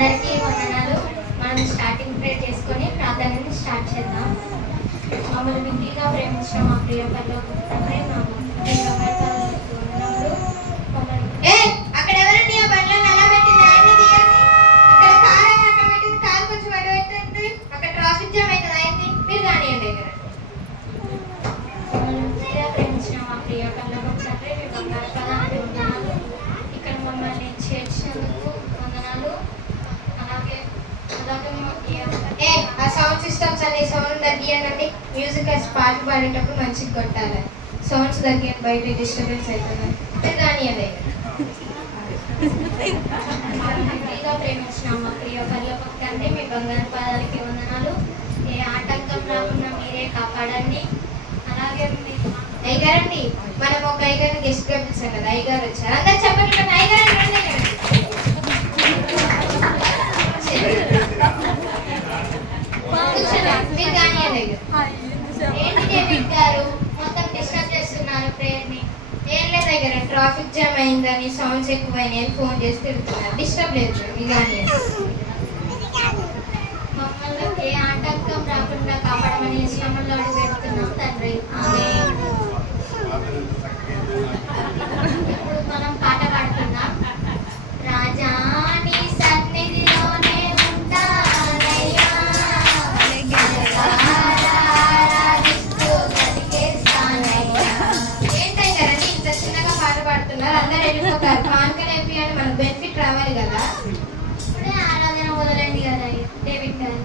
అందరికీ వందనాలు. మనం స్టార్టింగ్ ప్రేయర్ చేసుకొని ప్రార్థనని స్టార్ట్ చేద్దాం. మమ్మల్ని మిక్కిలిగా ప్రేమించిన మా ప్రియ పరలోక తండ్రి, అక్కడ ఎవరండి ఆ బండ్లను ఎలా పెట్టింది? ఆయన్ని తీయండి. ఇక్కడ కారు అక్కడ పెట్టింది, కారు కొంచెం అటు పెట్టండి. అక్కడ ట్రాఫిక్ జామ్ అవుతుంది, ఆయన్ని మీరు కానివ్వండి. మమ్మల్ని మిక్కిలిగా ప్రేమించిన మా ప్రియ పరలోక తండ్రి, మీ బంగారు పదానికి వందనాలు. ఇక్కడ మమ్మల్ని చేర్చినందుకు వందనాలు. అలాగే ఆ సౌండ్ సిస్టమ్స్ అనే సౌండ్ తగ్గియండి. మ్యూజిక్ పాటలు పాడేటప్పుడు మంచిగా కొట్టాలి. సౌండ్స్ తగ్గియండి, బయట డిస్టర్బెన్స్ అవుతుంది. కానివ్వండి. ప్రేమించిన మా ప్రియ పరలోక తండ్రి, మీ బంగారు పాదాలకి వందనాలు. ఏ ఆటంకం రాకుండా మీరే కాపాడండి. అలాగే అయ్యగారండి, మనం ఒక అయ్యగారిని గెస్ట్ గా పిలిచాం కదా, అయ్యగారు వచ్చారు. అందరు చెప్పండి, అయ్యగారు మీరు కానివ్వండి. ఏంటి డేవిడ్ గారు మొత్తం డిస్టర్బ్ చేస్తున్నారు ప్రేయర్ ని? ఏం లేదు దగ్గర ట్రాఫిక్ జామ్ అయిందని, సౌండ్స్ ఎక్కువైనాయని ఫోన్ చేసి తిరుగుతున్నారు. డిస్టర్బ్ లేదు, మీరు కానివ్వండి. మమ్మల్ని ఏ ఆటంకం రాకుండా కాపాడమని శ్రమలో పెడుతున్నాం తండ్రి. ఇప్పుడు మనం పాట పాడుతున్నాం. రాజా నీ సన్నిధిలోనే ఉంటానయ్యా, ఏంటై కదండి ఇంత చిన్నగా పాట పాడుతున్నారు? అందరు వెళ్ళిపోతారు. కానుకలు అయిపోయాను, మనకు బెనిఫిట్ రావాలి కదా. ఇప్పుడే ఆరాధన మొదలండి కదా డేవిడ్ గారు.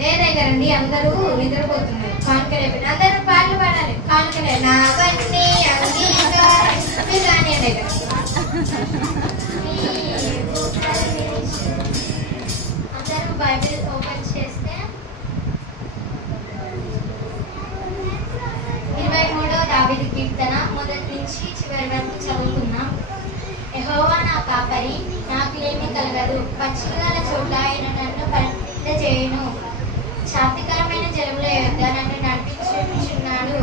లేదే కదండి, అందరూ నిద్రపోతున్నారు. కానుకలు అయిపోయిన అందరూ పాటలు పాడాలి. కానుకలే నావన్నీ మీరు కానివ్వండి కదా. అందరూ బైబిల్ ఓపెన్ చేస్తే 23వ దావీదు కీర్తన మొదటి నుంచి చివరి వరకు చదువుకున్నాం. యెహోవా నా కాపరి, నాకు ఏమీ కలగదు. పచ్చికగల చోట్ల ఆయన నన్ను పరిణింపజేయును. శాంతికరమైన జలముల యొద్ద నన్ను నడిపించుచున్నాడు.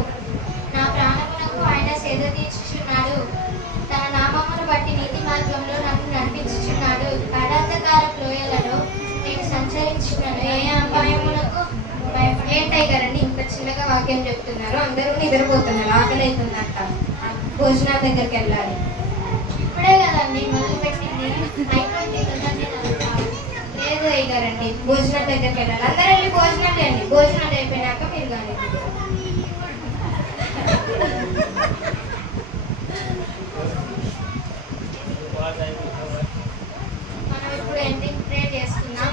నా ప్రాణమునకు ఆయన సేద తీర్చుచున్నాడు. తన నామమును బట్టి నీతి మార్గంలో నన్ను నడిపించుచున్నాడు. గాఢాంధకారపు లోయలలో నేను సంచరించున్నాను. ఏ అపాయములకు ఏంటై కదండి ఇంత చిన్నగా వాక్యం చెప్తున్నారు? అందరూ నిద్రపోతున్నారు, ఆకలి అవుతుందంట, భోజనాల దగ్గరికి వెళ్ళాలి. ఇప్పుడే కదండి మొదలు పెట్టింది, అయిపోయింది కదండి. లేదు అయ్యారండి, భోజనాల దగ్గరికి వెళ్ళాలి. అందరూ వెళ్ళి భోజనాలు చేయండి. భోజనాలు అయిపోయినాక మీరు కానీ మనం ఇప్పుడు ఎండింగ్ ప్రే చేసుకున్నాం.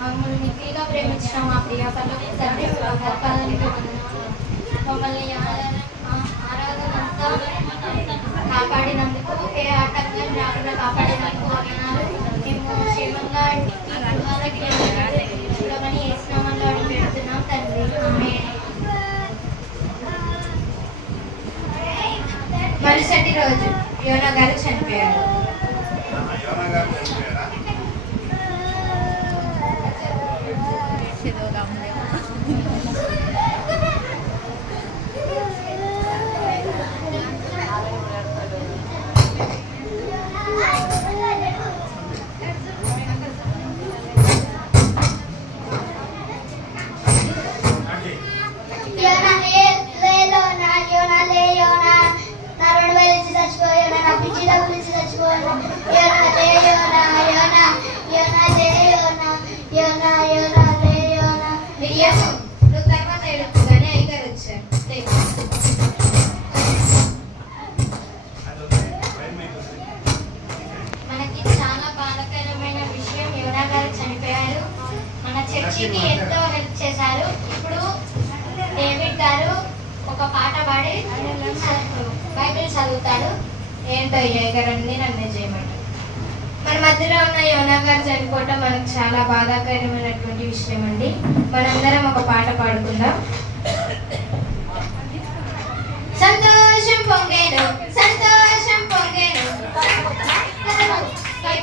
మమ్మల్ని మిక్కిలిగా ప్రేమించిన మా ప్రియ పరలోక తండ్రి, పదానికి వందనాలు. మమ్మల్ని ఆరాధనంతా కాపాడినందుకు, ఏ ఆటంకం రాకుండా కాపాడినందుకు వందనాలు. మేము క్షేమంగా చూడమని ఏ స్నామంలో అడిగి పెడుతున్నాం తండ్రి. మరుసటి రోజు యోనా గారు చనిపోయారు. మనకి చాలా బాధాకరమైన విషయం, యోనా గారు చనిపోయారు. మన చర్చికి ఎంతో హెల్ప్ చేశారు. ఇప్పుడు డేవిడ్ గారు ఒక పాట పాడి బైబిల్ చదువుతారు. ఏంటో అయ్యారండి నన్ను చేయమంటారు. మన మధ్యలో ఉన్న యోనా గారు చనిపోవటం మనకు చాలా బాధాకరమైనటువంటి విషయం అండి. మనందరం ఒక పాట పాడుకుందాం. సంతోషం పొంగేను, సంతోషం పొంగేను.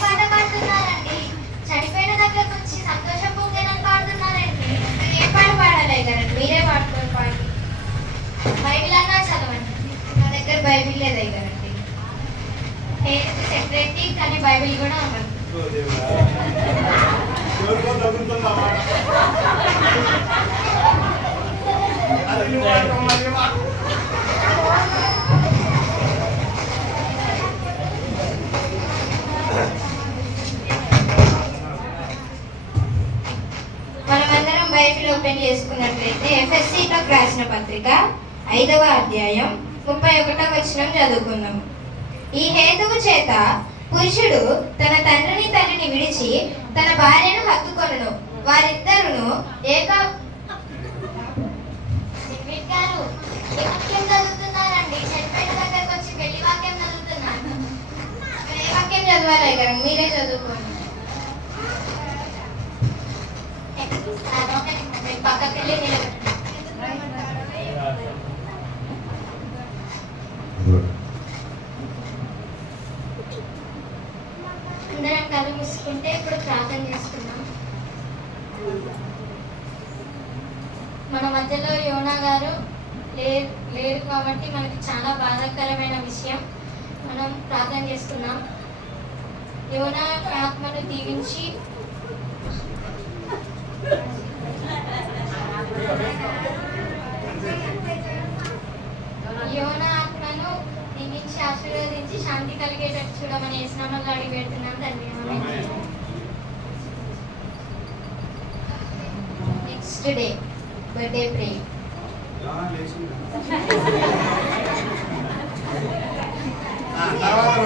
పాట పాడుతున్నారండి, చనిపోయిన దగ్గర నుంచి సంతోషం పొంగేనని పాడుతున్నారండి. ఏ పాట పాడాలి కదండి? మీరే పాడుకొని పాడి బైబిల్ అన్నా చదవండి. నా దగ్గర బైబిల్ లేదు కదండి. పేరుకు సెక్రటరీ కానీ బైబిల్ కూడా అవ్వదు. మనమందరం బైబిల్ ఓపెన్ చేసుకున్నట్లయితే ఎఫెసీలకు రాసిన పత్రిక 5వ అధ్యాయం 31వ వచనం చదువుకుందాం. ఈ హేతువు చేత పురుషుడు తన తండ్రిని తల్లిని విడిచి తన భార్యను హత్తుకొనును, వారిద్దరును ఏక. వాక్యం చదువుతున్నారండి, చెట్పేట దగ్గరకు వచ్చి పెళ్లి వాక్యం చదువుతున్నారు. ఏ వాక్యం చదవాలి కదా, మీరే చదువుకోండి. పక్కకి వెళ్ళి అందరం కళ్ళు మూసుకుంటే ఇప్పుడు ప్రార్థన చేసుకున్నాం. మన మధ్యలో యోనా గారు లేరు కాబట్టి మనకి చాలా బాధాకరమైన విషయం. మనం ప్రార్థన చేసుకున్నాం. యోనా ఆత్మను దీవించి ఆశీర్వదించి శాంతి కలిగేటట్టు చూడమని యేసునామములో అడిగి పెడుతున్నాం తండ్రి. నెక్స్ట్ డే బర్త్డే ప్రే. తర్వాత